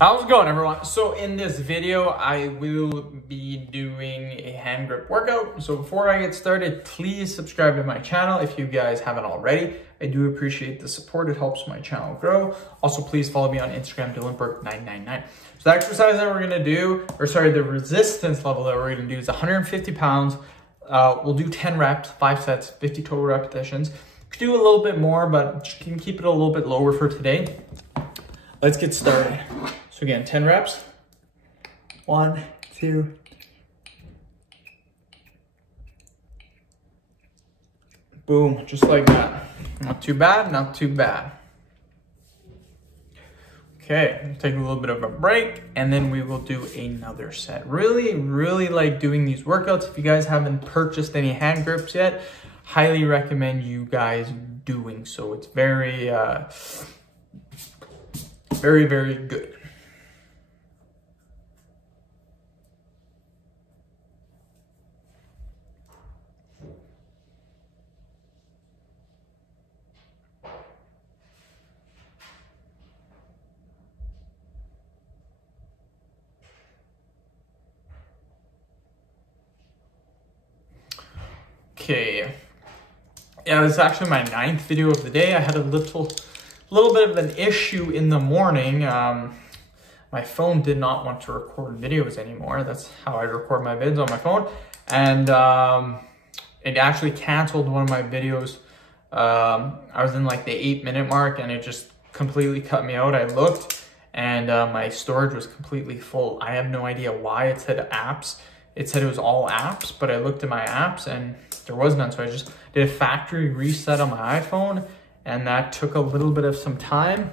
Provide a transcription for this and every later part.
How's it going, everyone? So in this video, I will be doing a hand grip workout. So before I get started, please subscribe to my channel if you guys haven't already. I do appreciate the support. It helps my channel grow. Also, please follow me on Instagram, DylanBurke999. So the exercise that we're gonna do, the resistance level that we're gonna do is 150 pounds. We'll do 10 reps, 5 sets, 50 total repetitions. Could do a little bit more, but you can keep it a little bit lower for today. Let's get started. So again, 10 reps. 1, 2. Boom, just like that. Not too bad, not too bad. Okay, take a little bit of a break and then we will do another set. Really like doing these workouts. If you guys haven't purchased any hand grips yet, highly recommend you guys doing so. It's very good. Okay, yeah, this is actually my 9th video of the day. I had a little bit of an issue in the morning. My phone did not want to record videos anymore. That's how I record my vids, on my phone. And it actually canceled one of my videos. I was in like the 8-minute mark and it just completely cut me out. I looked and my storage was completely full. I have no idea why. It said apps. It said it was all apps, but I looked at my apps and there was none. So I just did a factory reset on my iPhone and that took a little bit of some time.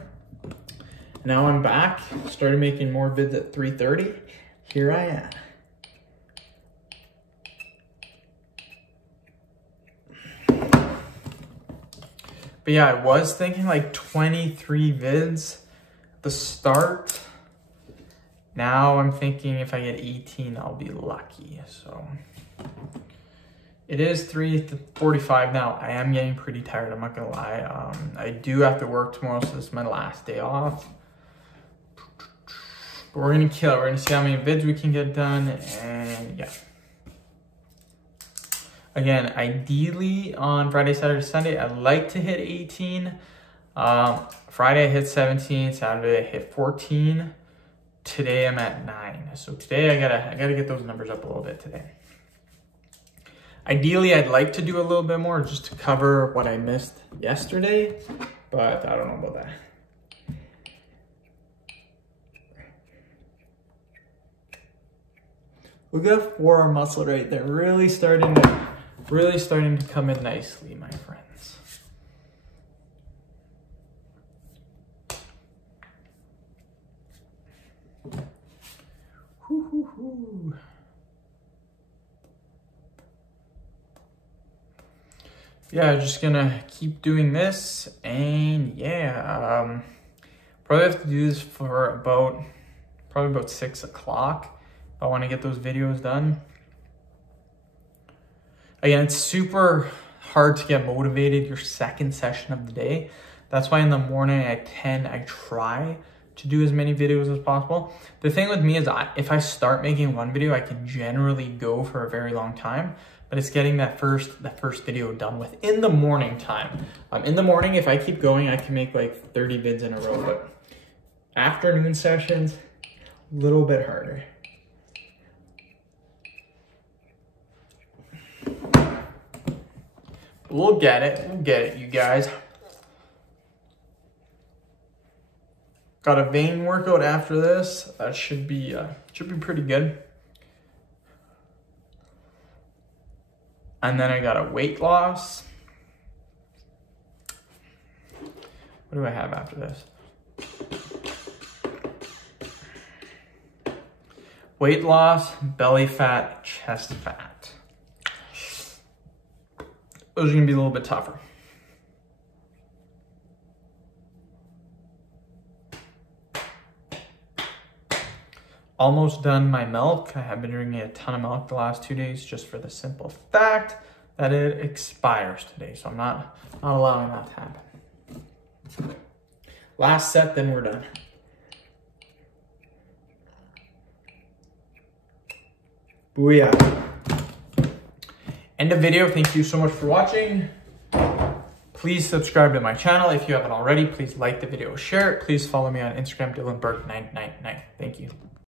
Now I'm back, started making more vids at 3:30. Here I am. But yeah, I was thinking like 23 vids at the start. Now I'm thinking if I get 18, I'll be lucky. So it is 3:45 now. I am getting pretty tired, I'm not gonna lie. I do have to work tomorrow, so this is my last day off. But we're gonna kill it. We're gonna see how many vids we can get done, and yeah. Again, ideally on Friday, Saturday, Sunday, I'd like to hit 18. Friday I hit 17, Saturday I hit 14. Today I'm at 9. So today I gotta get those numbers up a little bit today. Ideally, I'd like to do a little bit more just to cover what I missed yesterday, but I don't know about that. Look at that forearm muscle right there. Really starting to come in nicely, my friends. Yeah, just gonna keep doing this, and yeah, probably have to do this for probably about 6 o'clock if I want to get those videos done. Again, it's super hard to get motivated your second session of the day. That's why in the morning at 10, I try to do as many videos as possible. The thing with me is if I start making one video, I can generally go for a very long time, but it's getting that first video done with in the morning time. In the morning, if I keep going, I can make like 30 vids in a row, but afternoon sessions, a little bit harder. We'll get it, you guys. Got a vein workout after this. That should be pretty good. And then I got a weight loss. What do I have after this? Weight loss, belly fat, chest fat. Those are gonna be a little bit tougher. Almost done my milk. I have been drinking a ton of milk the last 2 days just for the simple fact that it expires today. So I'm not allowing that to happen. Last set, then we're done. Booyah. End of video. Thank you so much for watching. Please subscribe to my channel if you haven't already. Please like the video, share it. Please follow me on Instagram, DylanBurke999. Thank you.